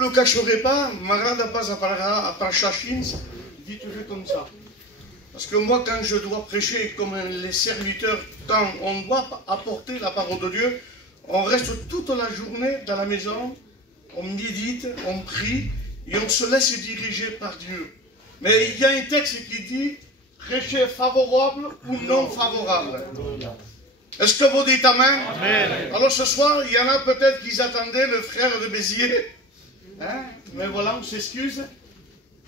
ne le cacherai pas, m'agrada pas a parlar vite fait comme ça. Parce que moi, quand je dois prêcher comme les serviteurs, quand on doit apporter la parole de Dieu, on reste toute la journée dans la maison, on médite, on prie, et on se laisse diriger par Dieu. Mais il y a un texte qui dit, prêcher favorable ou non favorable. Est-ce que vous dites Amen? Amen. Alors ce soir, il y en a peut-être qui attendaient le frère de Béziers. Hein? Mais voilà, on s'excuse.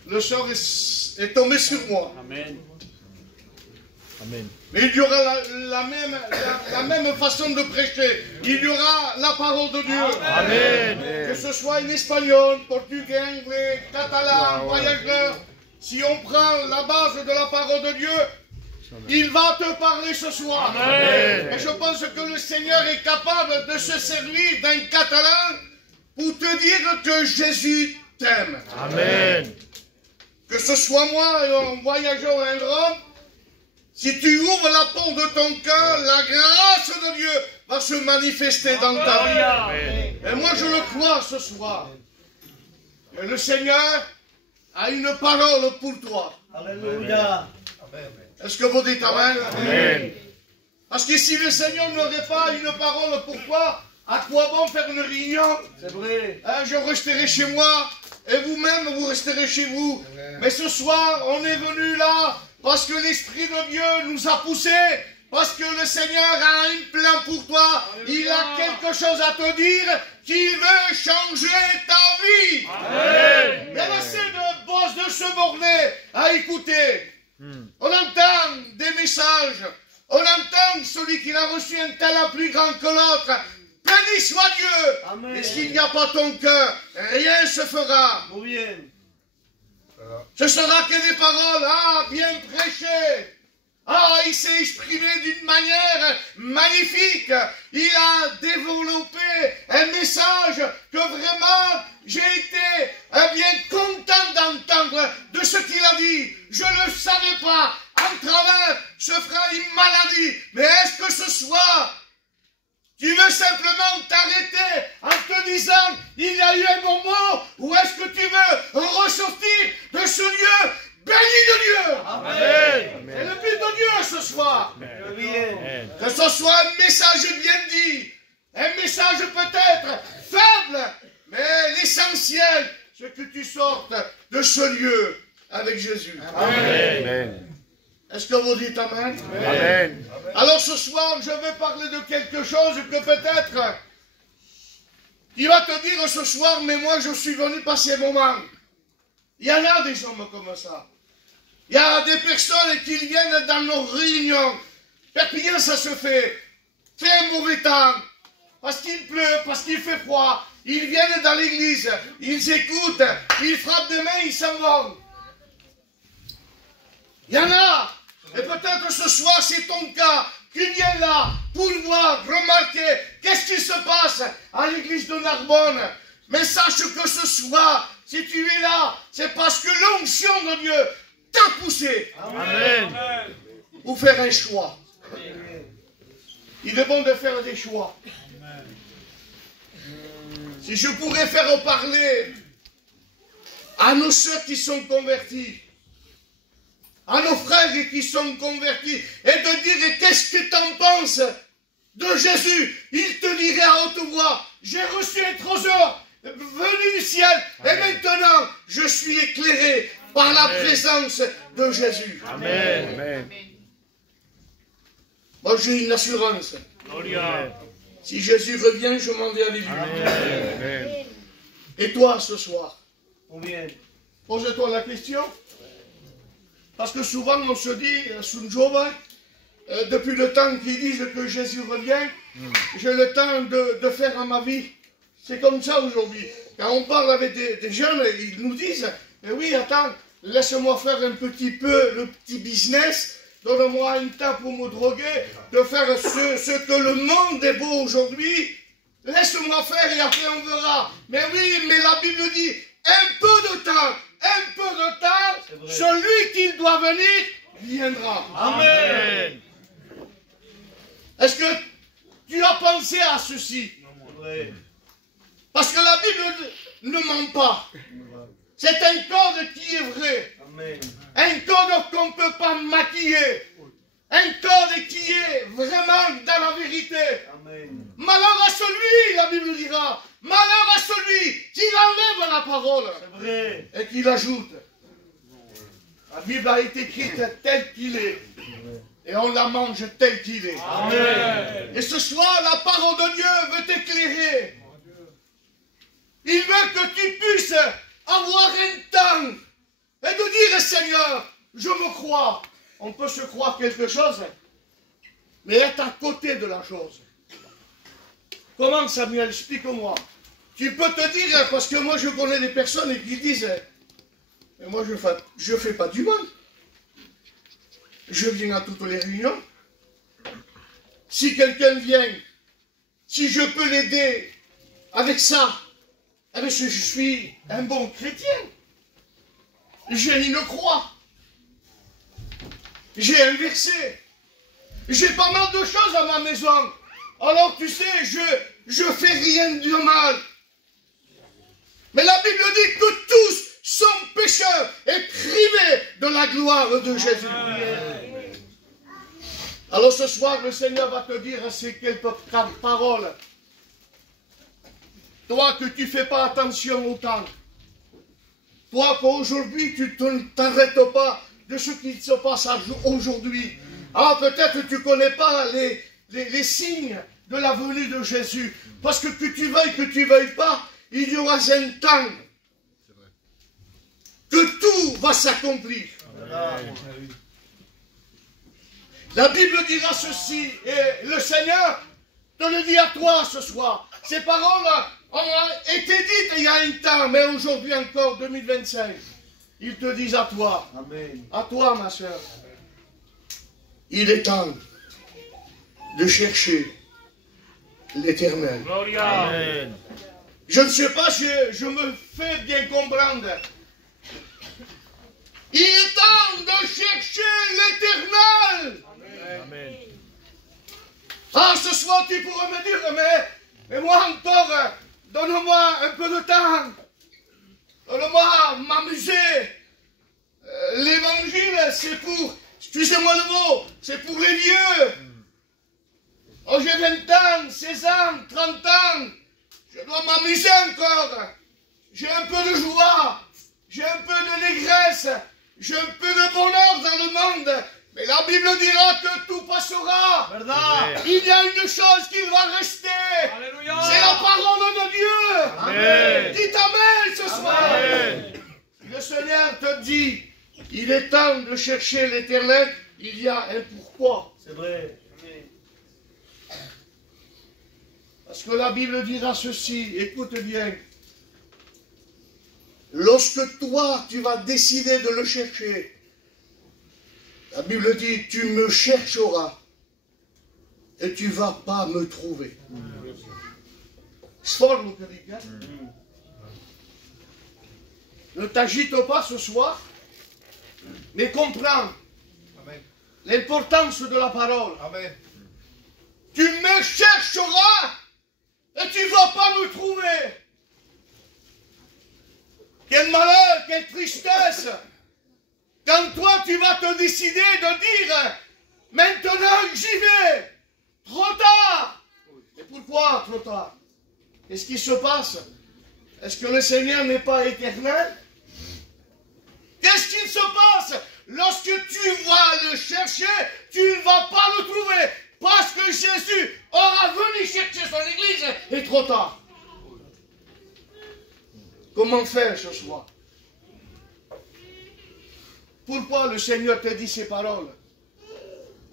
Le sort est tombé sur moi. Amen. Amen. Mais il y aura la même façon de prêcher. Il y aura la parole de Dieu. Amen. Que ce soit en espagnol, portugais, anglais, catalan, voyageur. Si on prend la base de la parole de Dieu, il va te parler ce soir. Amen. Et je pense que le Seigneur est capable de se servir d'un catalan pour te dire que Jésus t'aime. Amen. Que ce soit moi, un voyageur en Rome, si tu ouvres la porte de ton cœur, la grâce de Dieu va se manifester dans ta vie. Amen. Et moi je le crois ce soir. Et le Seigneur a une parole pour toi. Alléluia. Est-ce que vous dites Amen? Amen. Parce que si le Seigneur n'aurait pas une parole pour toi, à quoi bon faire une réunion? C'est vrai. Hein, je resterai chez moi, et vous-même, vous resterez chez vous. Mais ce soir, on est venu là, parce que l'Esprit de Dieu nous a poussés, parce que le Seigneur a un plan pour toi. Il a quelque chose à te dire, qu'il veut changer ta vie. Amen. Il y a assez de bosses de se borner à écouter. On entend des messages, on entend celui qui a reçu un talent plus grand que l'autre. Béni soit Dieu. Amen. Et s'il n'y a pas ton cœur, rien ne se fera. Muy bien. Ce sera que des paroles, ah, bien prêchées. Ah, il s'est exprimé d'une manière magnifique. Il a développé un message que vraiment j'ai été bien content d'entendre de ce qu'il a dit. Je ne savais pas, en travers ce frère une maladie. Mais est-ce que ce soir, tu veux simplement t'arrêter en te disant, il y a eu un moment, ou est-ce que tu veux ressortir de ce lieu béni de Dieu? Amen. C'est le but de Dieu ce soir. Muy bien. Que ce soit un message bien dit, un message peut-être faible, mais l'essentiel, c'est que tu sortes de ce lieu avec Jésus. Amen. Est-ce que vous dites Amen? Amen. Alors ce soir, je vais parler de quelque chose que peut-être tu vas te dire ce soir, mais moi je suis venu passer un moment. Il y en a des hommes comme ça. Il y a des personnes qui viennent dans nos réunions. Perpignan, ça se fait. Fait un mauvais temps. Parce qu'il pleut, parce qu'il fait froid. Ils viennent dans l'église. Ils écoutent. Ils frappent des mains, ils s'en vont. Il y en a. Et peut-être ce soir, c'est ton cas. Tu viens là pour voir, remarquer qu'est-ce qui se passe à l'église de Narbonne. Mais sache que ce soir, si tu es là, c'est parce que l'onction de Dieu t'a poussé Amen. pour faire un choix. Il est bon de faire des choix. Si je pourrais faire parler à nos soeurs qui sont convertis, à nos frères qui sont convertis, et de dire qu'est-ce que tu en penses de Jésus, il te dirait à haute voix, j'ai reçu un trésor venu du ciel, et maintenant je suis éclairé par la présence de Jésus. Amen. Amen. Moi j'ai une assurance. Gloria. Si Jésus revient, je m'en vais avec lui. Amen. Et toi ce soir, Muy bien. pose-toi la question. Parce que souvent on se dit, Sunjova, depuis le temps qu'ils disent que Jésus revient, j'ai le temps de faire ma vie. C'est comme ça aujourd'hui. Quand on parle avec des jeunes, ils nous disent, mais oui, attends, laisse-moi faire un petit peu le petit business, donne-moi un temps pour me droguer, de faire ce que le monde est beau aujourd'hui. Laisse-moi faire et après on verra. Mais oui, mais la Bible dit, un peu de temps, celui qui doit venir, viendra. Amen. Est-ce que tu as pensé à ceci? C'est vrai. Parce que la Bible ne ment pas. C'est un code qui est vrai. Amen. Un code qu'on ne peut pas maquiller. Un code qui est vraiment dans la vérité. Amen. Malheur à celui, la Bible dira, malheur à celui qui enlève la parole C'est vrai. et qui l'ajoute. La Bible a été écrite telle qu'il est. Et on la mange telle qu'il est. Amen. Et ce soir, la parole de Dieu veut t'éclairer. Il veut que tu puisses avoir un temps et de dire, Seigneur, je me crois. On peut se croire quelque chose, mais être à côté de la chose. Comment, Samuel? Explique-moi. Tu peux te dire, parce que moi je connais des personnes qui disent, mais moi je fais pas du mal. Je viens à toutes les réunions. Si quelqu'un vient, si je peux l'aider avec ça, eh bien, je suis un bon chrétien. J'ai une croix. J'ai un verset. J'ai pas mal de choses à ma maison. Alors tu sais, je fais rien de mal. Mais la Bible dit que tous sont pécheurs et privés de la gloire de Jésus. Alors ce soir, le Seigneur va te dire ces quelques paroles. Toi que tu ne fais pas attention au temps. Toi qu'aujourd'hui tu ne t'arrêtes pas de ce qui se passe aujourd'hui. Ah, peut-être tu ne connais pas les signes de la venue de Jésus. Parce que tu veuilles pas, il y aura un temps que tout va s'accomplir. La Bible dira ceci, et le Seigneur te le dit à toi ce soir. Ces paroles ont été dites il y a un temps, mais aujourd'hui encore, 2025, ils te disent à toi, Amen. à toi ma soeur, il est temps de chercher l'Éternel. Amen. Je ne sais pas si je me fais bien comprendre. Il est temps de chercher l'Éternel. Amen. Ah, ce soir, tu pourrais me dire, mais moi encore, donne-moi un peu de temps. Donne-moi m'amuser. L'évangile, c'est pour, excusez-moi le mot, c'est pour les vieux. Oh, j'ai 20 ans, 16 ans, 30 ans. Je dois m'amuser encore. J'ai un peu de joie. J'ai un peu de négresse. J'ai un peu de bonheur dans le monde. Mais la Bible dira que tout passera. Verdad. Il y a une chose qui va rester. C'est la parole de Dieu. Amen. Dites Amen ce soir. Amen. Le Seigneur te dit, il est temps de chercher l'Éternel. Il y a un pourquoi. C'est vrai. Parce que la Bible dira ceci, écoute bien. Lorsque toi, tu vas décider de le chercher, la Bible dit, tu me chercheras et tu ne vas pas me trouver. C'est fort, mon cœur. Ne t'agite pas ce soir, mais comprends l'importance de la parole. Amen. Tu me chercheras et tu ne vas pas me trouver. Quel malheur, quelle tristesse. Quand toi tu vas te décider de dire, maintenant j'y vais, trop tard. Et pourquoi trop tard? Qu'est-ce qui se passe? Est-ce que le Seigneur n'est pas éternel? Qu'est-ce qui se passe? Lorsque tu vas le chercher, tu ne vas pas le trouver. Parce que Jésus aura venu chercher son église et trop tard. Comment faire ce soir? Pourquoi le Seigneur te dit ces paroles?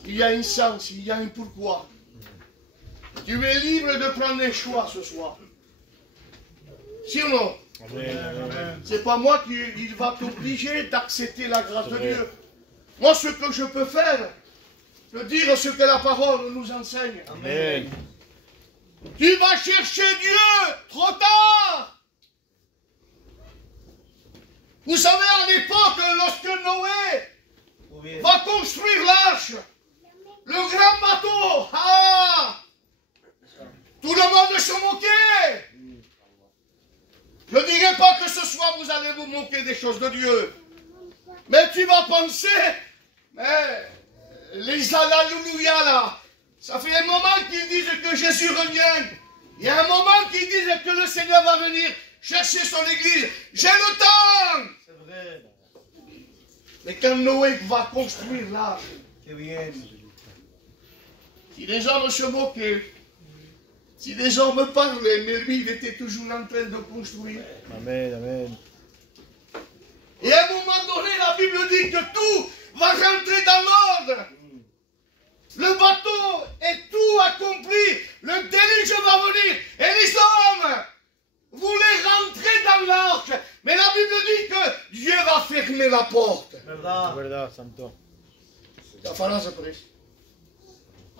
Il y a un sens, il y a un pourquoi. Tu es libre de prendre un choix ce soir. Si ou non? C'est pas moi qui va t'obliger d'accepter la grâce de Dieu. Moi, ce que je peux faire, c'est dire ce que la parole nous enseigne. Amen. Tu vas chercher Dieu trop tard. Vous savez, à l'époque, lorsque Noé va construire l'arche, le grand bateau, tout le monde se moquait. Je ne dirai pas que ce soir vous allez vous moquer des choses de Dieu. Mais tu vas penser, mais les alléluia là, ça fait un moment qu'ils disent que Jésus revient. Il y a un moment qu'ils disent que le Seigneur va venir chercher son église. J'ai le temps. C'est vrai. Mais quand Noé va construire l'arche, Qu'il vienne. si les hommes se moquaient, si les hommes parlaient, mais lui, il était toujours en train de construire. Amen, amen. Et à un moment donné, la Bible dit que tout va rentrer dans l'ordre. Le bateau est tout accompli. Le déluge va venir. Et les hommes voulaient rentrer dans l'arche. Mais la Bible dit que Dieu va fermer la porte. Verdad. Verdad, santo. La phrase après.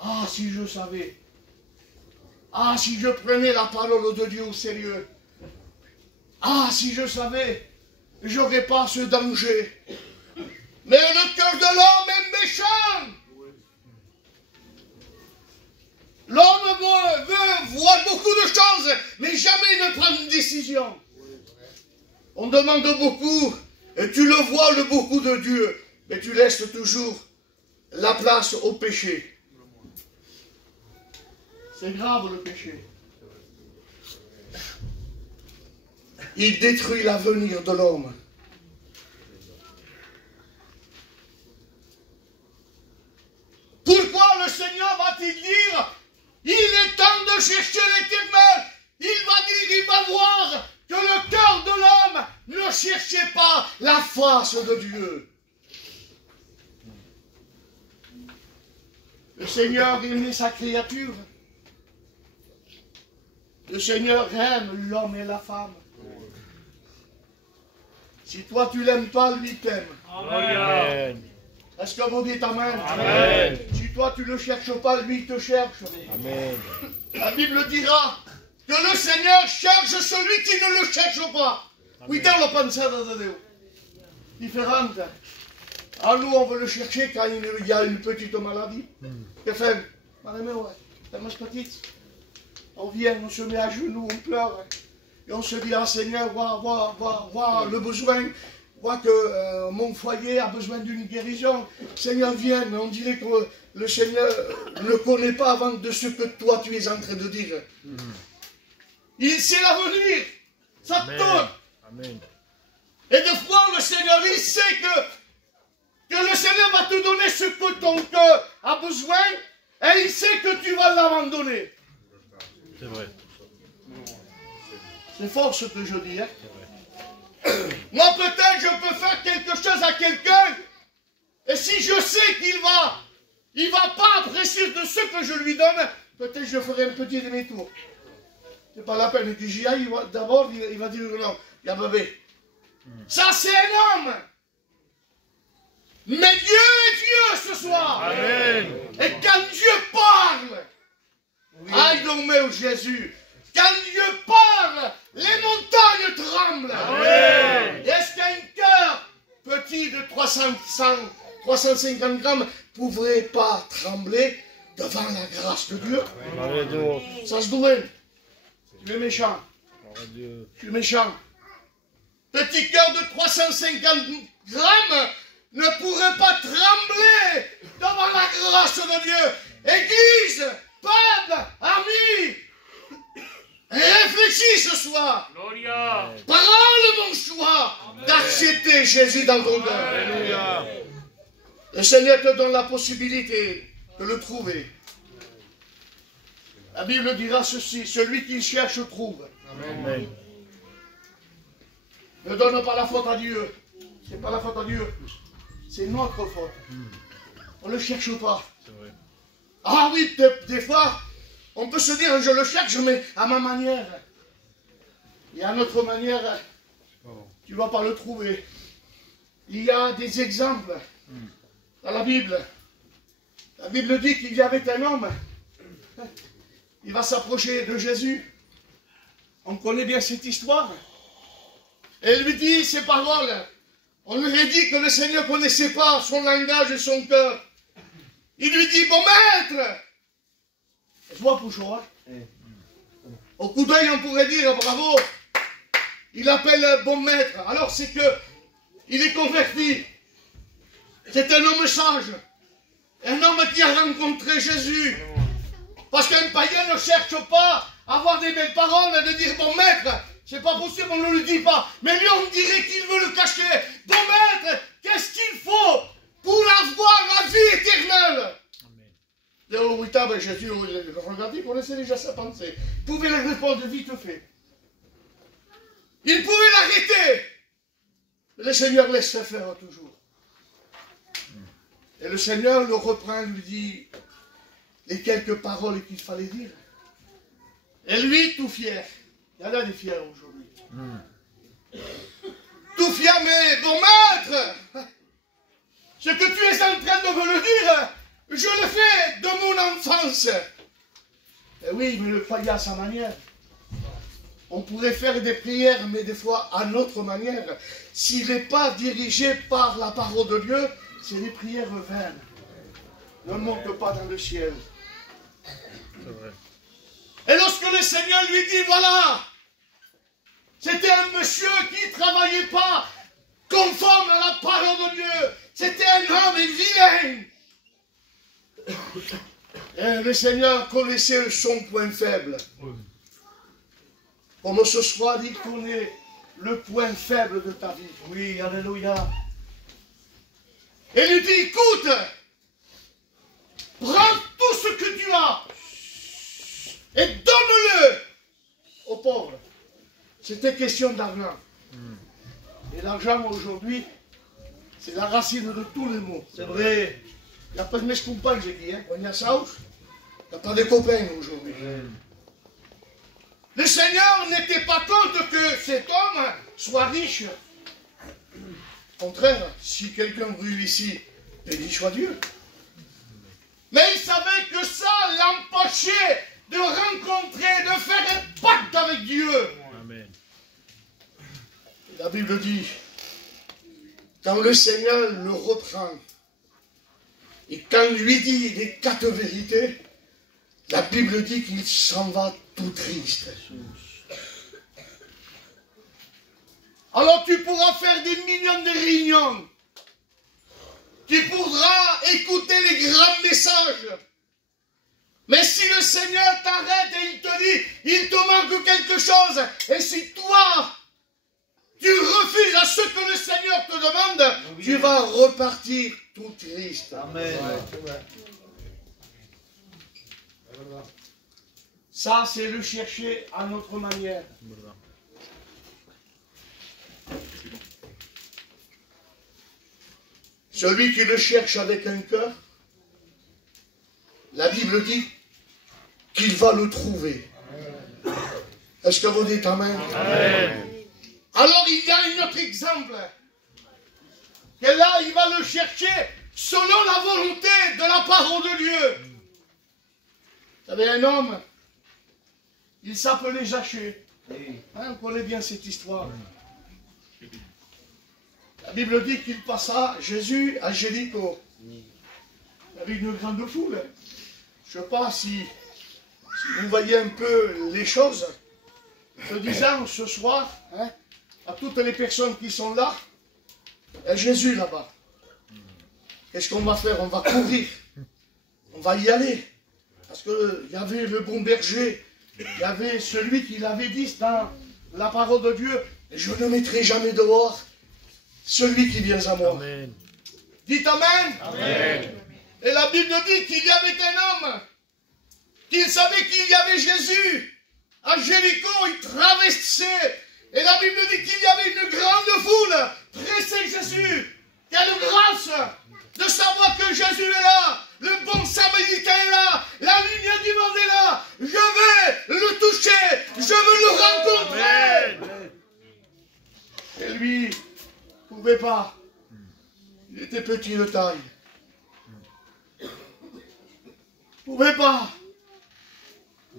Ah, si je savais. Ah, si je prenais la parole de Dieu au sérieux. Ah, si je savais, j'aurais pas ce danger. Mais le cœur de l'homme est méchant. L'homme veut voir beaucoup de choses, mais jamais ne prend une décision. On demande beaucoup, et tu le vois, le beaucoup de Dieu, mais tu laisses toujours la place au péché. C'est grave le péché. Il détruit l'avenir de l'homme. Pourquoi le Seigneur va-t-il dire, il est temps de chercher l'Éternel. Il va voir que le cœur de l'homme ne cherchait pas la face de Dieu. Le Seigneur aimait sa créature. Le Seigneur aime l'homme et la femme. Si toi tu l'aimes pas, lui t'aime. Amen. Est-ce que vous dites Amen? Amen. Si toi tu ne le cherches pas, lui te cherche. Amen. La Bible dira que le Seigneur cherche celui qui ne le cherche pas. Oui, dans la pensée de Dieu. Différente. À nous, on veut le chercher quand il y a une petite maladie. Que fait? Madame, ouais, t'es ma petite. On vient, on se met à genoux, on pleure. Et on se dit, ah Seigneur, vois le besoin. Vois que mon foyer a besoin d'une guérison. Seigneur, viens. On dirait que le Seigneur ne connaît pas avant de ce que toi tu es en train de dire. Il sait l'avenir. Ça tourne. Amen. Et des fois, le Seigneur, il sait que le Seigneur va te donner ce que ton cœur a besoin. Et il sait que tu vas l'abandonner. C'est vrai. C'est fort ce que je dis. Hein? Moi, peut-être, je peux faire quelque chose à quelqu'un. Et si je sais il va pas apprécier de ce que je lui donne, peut-être je ferai un petit demi-tour. C'est pas la peine que j'y aille. D'abord, il va dire non. Il y a bébé. Ça, c'est un homme. Mais Dieu est Dieu ce soir. Amen. Et quand Dieu parle, aïe donc meu Jésus, quand Dieu parle, les montagnes tremblent. Amen. Est-ce qu'un cœur petit de 350 grammes ne pourrait pas trembler devant la grâce de Dieu? Amen. Ça se doit. Tu es méchant. Tu es méchant. Petit cœur de 350 grammes ne pourrait pas trembler devant la grâce de Dieu. Église, peuple, amis, réfléchis ce soir. Gloria. Prends le bon choix d'accepter Jésus dans ton cœur. Alléluia. Le Seigneur te donne la possibilité de le trouver. La Bible dira ceci, celui qui cherche trouve. Amen. Ne donne pas la faute à Dieu. Ce n'est pas la faute à Dieu. C'est notre faute. On ne le cherche pas. C'est vrai. Ah oui, des fois, on peut se dire, je le cherche, mais à ma manière. Et à notre manière, tu ne vas pas le trouver. Il y a des exemples dans la Bible. La Bible dit qu'il y avait un homme. Il va s'approcher de Jésus. On connaît bien cette histoire. Et il lui dit ces paroles. On lui a dit que le Seigneur ne connaissait pas son langage et son cœur. Il lui dit, bon maître, je vois Pouchon, hein? Au coup d'œil, on pourrait dire, bravo. il l'appelle bon maître. Alors c'est que il est converti. C'est un homme sage. Un homme qui a rencontré Jésus. Parce qu'un païen ne cherche pas à avoir des belles paroles et de dire bon maître. C'est pas possible, on ne le dit pas. Mais lui, on dirait qu'il veut le cacher. Bon maître, qu'est-ce qu'il faut pour avoir la vie éternelle? Le oui, ben Jésus, le regardez, il connaissait déjà sa pensée. Il pouvait la répondre vite fait. Il pouvait l'arrêter. Le Seigneur laisse faire toujours. Et le Seigneur le reprend, lui dit les quelques paroles qu'il fallait dire. Et lui, tout fier. Il y en a des fiers aujourd'hui. Tout fier, mais bon maître, ce que tu es en train de me le dire, je le fais de mon enfance. Et oui, mais le croyait à sa manière. On pourrait faire des prières, mais des fois à notre manière. S'il n'est pas dirigé par la parole de Dieu, c'est des prières vaines. Ne monte pas dans le ciel. Et lorsque le Seigneur lui dit, voilà, c'était un monsieur qui ne travaillait pas conforme à la parole de Dieu. C'était un homme vilain. Et le Seigneur connaissait son point faible. Comme ce soir, il connaît le point faible de ta vie. Oui, alléluia. Et lui dit, écoute, prends tout ce que tu as et donne-le aux pauvres. C'était question d'argent. Et l'argent aujourd'hui, c'est la racine de tous les maux. C'est vrai. Il n'y a pas de mes compagnons, j'ai dit, hein. Quand il y a ça, il n'y a pas de copains aujourd'hui. Le Seigneur n'était pas contre que cet homme soit riche. Au contraire, si quelqu'un brûle ici, béni soit Dieu. Mais il savait que ça l'empêchait de rencontrer, de faire un pacte avec Dieu. Amen. La Bible dit, quand le Seigneur le reprend, et quand lui dit les 4 vérités, la Bible dit qu'il s'en va tout triste. Alors tu pourras faire des millions de réunions. Tu pourras écouter les grands messages. Mais si le Seigneur t'arrête et il te dit, il te manque quelque chose, et si toi, tu refuses à ce que le Seigneur te demande, tu vas repartir tout triste. Amen. Ça, c'est le chercher à notre manière. Celui qui le cherche avec un cœur, la Bible dit qu'il va le trouver. Est-ce que vous dites Amen? Amen. Alors il y a un autre exemple. Que là, il va le chercher selon la volonté de la parole de Dieu. Vous savez, un homme, il s'appelait Zachée. Hein, on connaît bien cette histoire. La Bible dit qu'il passa Jésus à Jéricho. Il y avait une grande foule. Je ne sais pas si vous voyez un peu les choses. Se disant ce soir, hein, à toutes les personnes qui sont là, il y a Jésus là-bas. Qu'est-ce qu'on va faire? On va courir. On va y aller. Parce qu'il y avait le bon berger. Il y avait celui qui l'avait dit dans la parole de Dieu. Je ne mettrai jamais dehors celui qui vient à moi. Amen. Dites Amen. Amen. Et la Bible dit qu'il y avait un homme, qu'il savait qu'il y avait Jésus. À Jéricho, il traversait. Et la Bible dit qu'il y avait une grande foule pressée Jésus. Quelle grâce de savoir que Jésus est là. Le bon samaritain est là. La lumière du monde est là. Je vais le toucher. Je veux le rencontrer. Amen. Et lui, il ne pouvait pas. Il était petit de taille. Il ne pouvait pas.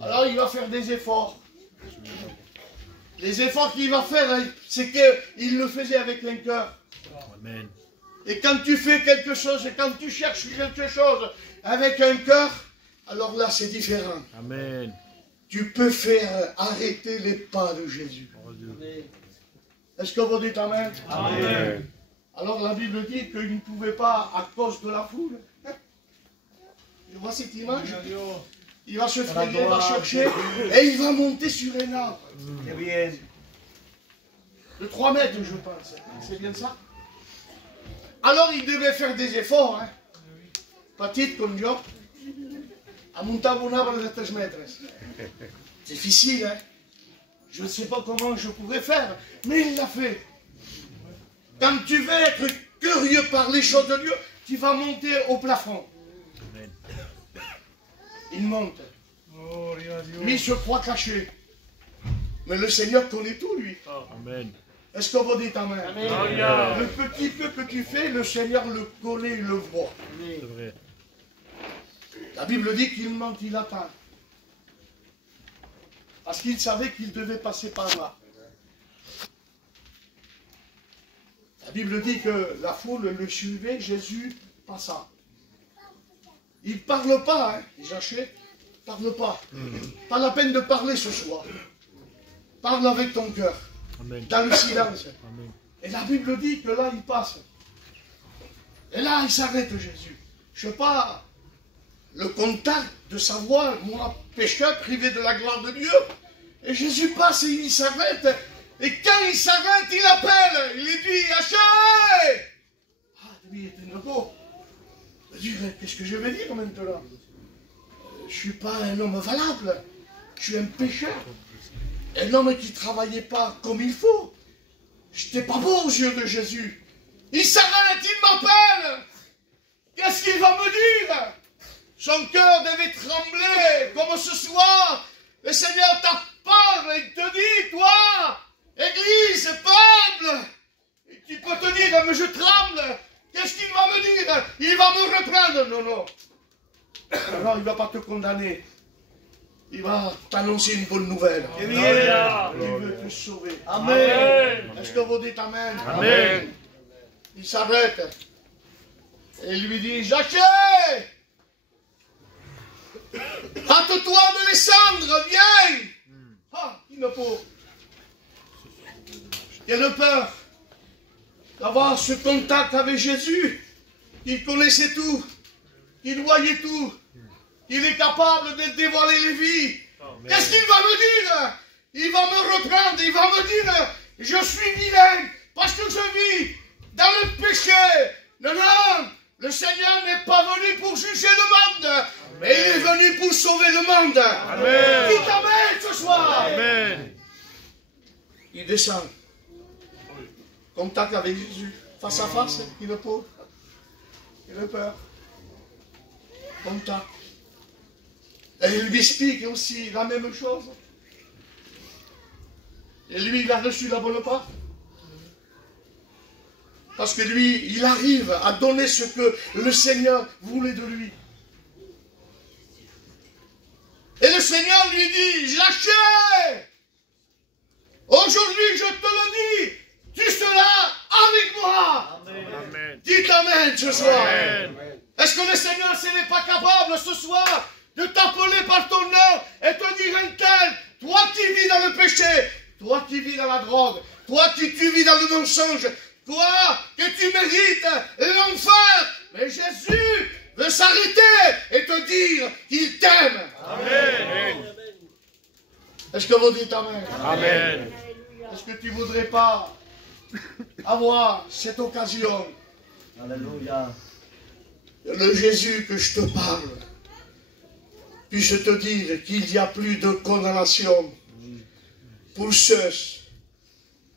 Alors il va faire des efforts. Les efforts qu'il va faire, c'est qu'il le faisait avec un cœur. Amen. Et quand tu fais quelque chose, et quand tu cherches quelque chose avec un cœur, alors là c'est différent. Amen. Tu peux faire arrêter les pas de Jésus. Est-ce que vous dites Amen? Amen. Alors la Bible dit qu'il ne pouvait pas à cause de la foule. Tu vois cette image? Il va se frayer, il va chercher et il va monter sur un arbre. C'est bien. De 3 mètres, je pense. C'est bien ça? Alors il devait faire des efforts. Hein. Petit comme yo. A monter un arbre de 3 mètres. Difficile, hein? Je ne sais pas comment je pourrais faire, mais il l'a fait. Quand tu veux être curieux par les choses de Dieu, tu vas monter au plafond. Amen. Il monte. Lui se croit caché. Mais le Seigneur connaît tout, lui. Amen. Est-ce que vous dites Amen? Amen. Le petit peu que tu fais, le Seigneur le connaît, il le voit. C'est vrai. La Bible dit qu'il ment, il attend. Parce qu'il savait qu'il devait passer par là. La Bible dit que la foule le suivait, Jésus passa. Il ne parle pas, hein, Jachet, parle pas. Pas la peine de parler ce soir. Parle avec ton cœur, Amen. dans le silence. Amen. Et la Bible dit que là, il passe. Et là, il s'arrête, Jésus. Je ne sais pas, le contact de savoir, moi, pécheur, privé de la gloire de Dieu. Et Jésus passe et il s'arrête. Et quand il s'arrête, il appelle. Il lui dit, Haché! Ah, lui, il était nouveau. Il dit, qu'est-ce que je vais dire maintenant? Je ne suis pas un homme valable. Je suis un pécheur. Un homme qui ne travaillait pas comme il faut. Je n'étais pas beau aux yeux de Jésus. Il s'arrête, il m'appelle. Qu'est-ce qu'il va me dire? Son cœur devait trembler comme ce soir. Le Seigneur t'a parlé et te dit, toi, Église, peuple, tu peux te dire, mais je tremble. Qu'est-ce qu'il va me dire? Il va me reprendre. Non, non. Alors, il ne va pas te condamner. Il va t'annoncer une bonne nouvelle. C'est bien. Il veut te sauver. Amen. Est-ce que vous dites Amen? Amen. Il s'arrête. Et il lui dit, Jacques, hâte-toi de descendre, viens. Ah, il ne peut. Quelle peur d'avoir ce contact avec Jésus. Il connaissait tout. Il voyait tout. Il est capable de dévoiler les vies. Qu'est-ce qu'il va me dire? Il va me reprendre. Il va me dire, je suis vilain parce que je vis dans le péché. Non, non. Le Seigneur n'est pas venu pour juger le monde, mais il est venu pour sauver le monde. Amen. Dites Amen ce soir. Amen. Il descend. Contact avec Jésus. Face à face, il a peur. Il a peur. Contact. Et il lui explique aussi la même chose. Et lui, il a reçu la bonne part. Parce que lui, il arrive à donner ce que le Seigneur voulait de lui. Et le Seigneur lui dit, Jacques, aujourd'hui je te le dis, tu seras avec moi. Amen. Dites Amen ce soir. Amen. Est-ce que le Seigneur n'est pas capable ce soir de t'appeler par ton nom et te dire un tel, toi qui vis dans le péché, toi qui vis dans la drogue, toi qui tu vis dans le mensonge, toi que tu mérites l'enfer, mais Jésus veut s'arrêter et te dire qu'il t'aime. Amen. Est-ce que vous dites Amen? Amen. Est-ce que tu ne voudrais pas avoir cette occasion? Alléluia. Le Jésus que je te parle puisse te dire qu'il n'y a plus de condamnation pour ceux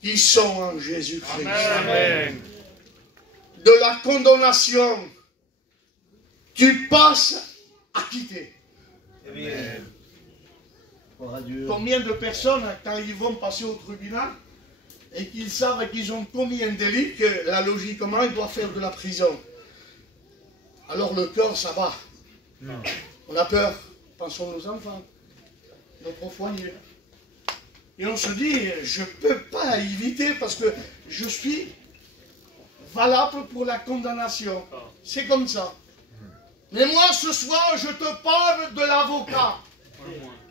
qui sont en Jésus-Christ. Amen. De la condamnation, tu passes à quitter. C'est bien. Gloire à Dieu. Combien de personnes, quand ils vont passer au tribunal, et qu'ils savent qu'ils ont commis un délit, que là, logiquement, ils doivent faire de la prison. Alors le cœur, ça va. On a peur. Pensons aux enfants, notre foyer. Et on se dit, je ne peux pas éviter parce que je suis valable pour la condamnation. C'est comme ça. Mais moi, ce soir, je te parle de l'avocat,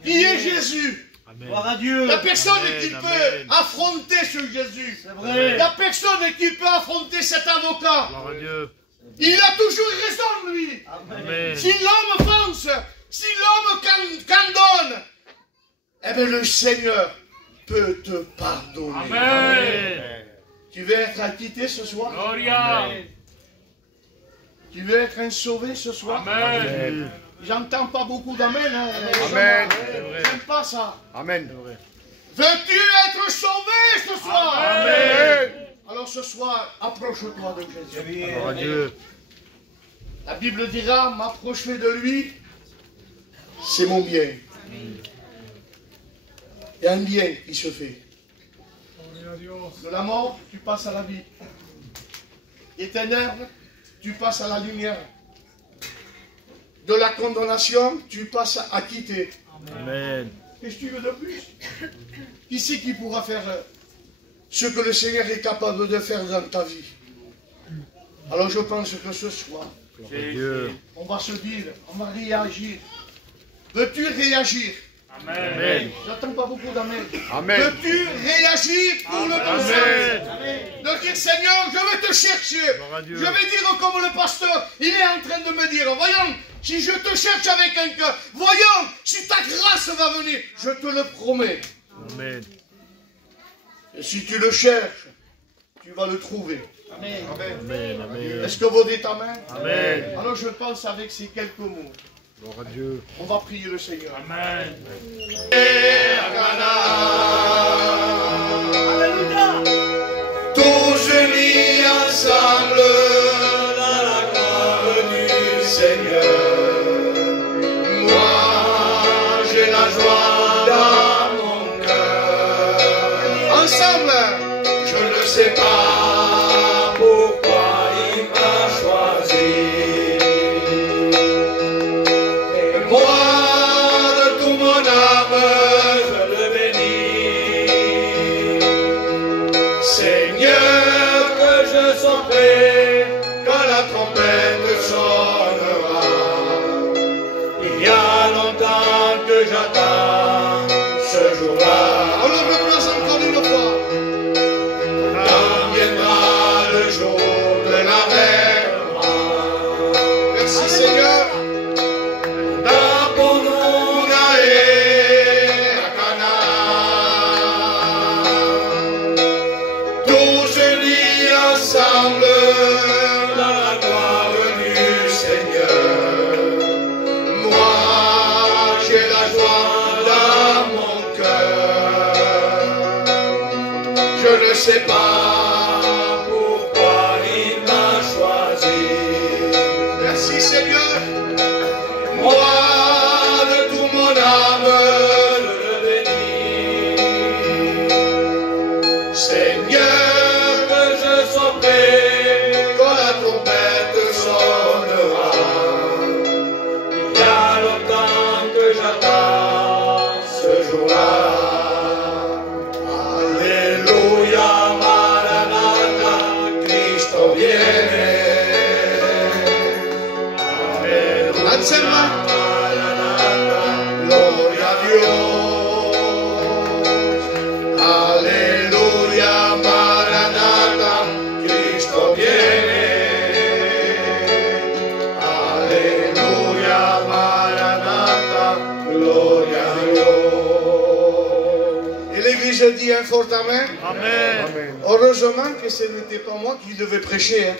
qui est Jésus. Gloire à Dieu. Il n'y a personne qui Amen. peut affronter ce Jésus. C'est Il vrai. n'y a personne qui peut affronter cet avocat. Gloire à Dieu. Il a toujours raison, lui. Amen. Si l'homme pense, si l'homme cantonne, eh bien le Seigneur peut te pardonner. Amen. Tu veux être acquitté ce soir? Gloria. Tu veux être un sauvé ce soir? Amen. J'entends pas beaucoup d'amen. Hein. Amen. J'aime pas ça. Amen. Veux-tu être sauvé ce soir? Amen. Alors ce soir, approche-toi de Jésus. Gloire à Dieu. La Bible dira, m'approcher de lui, c'est mon bien. Il y a un bien qui se fait. De la mort, tu passes à la vie. Et ténèbres, tu passes à la lumière. De la condamnation, tu passes à quitter. Amen. Qu'est-ce que tu veux de plus? Qui c'est qui pourra faire ce que le Seigneur est capable de faire dans ta vie? Alors je pense que ce soir, Gloire à Dieu. on va se dire, on va réagir. Veux-tu réagir? Amen. J'attends pas beaucoup d'amen. Amen. Veux-tu réagir pour le Amen. De dire, Seigneur, je vais te chercher. Gloire à Dieu. Je vais dire comme le pasteur, il est en train de me dire, voyons, si je te cherche avec un cœur, voyons, si ta grâce va venir, je te le promets. Amen. Et si tu le cherches, tu vas le trouver. Amen. Amen. Est-ce que vous dites Amen? Amen. Alors je pense avec ces quelques mots, Gloire à Dieu. on va prier le Seigneur. Amen. Alléluia. Tous unis ensemble dans la gloire du Seigneur. Moi, j'ai la joie dans mon cœur. Ensemble, je ne sais pas pourquoi il m'a choisi. Et moi, de tout mon âme, je le bénis. Seigneur, que je sois prêt quand la trompette sonnera. Il y a longtemps que j'attends ce jour-là. On le replace encore une fois. Quand viendra le jour de l'avènement. Merci Seigneur. Dans mon nom et à Canaan. Tous unis ensemble dans la gloire du Seigneur. Moi, j'ai la joie dans mon cœur. Je ne sais pas pourquoi il m'a choisi. Merci Seigneur. Moi, de tout mon âme, je le bénis. Seigneur, que je sois prêt quand la trompette sonnera. Il y a longtemps que j'attends ce jour-là. Alléluia, Maranatha, Cristo viene. Alléluia, Maranatha, gloria a Dios. Alléluia, Maranatha, Cristo viene. Alléluia, Maranatha, gloria a Dios. Et l'Église dit un fort amen. Amen. Heureusement que ce n'était pas moi qui devais prêcher. Hein.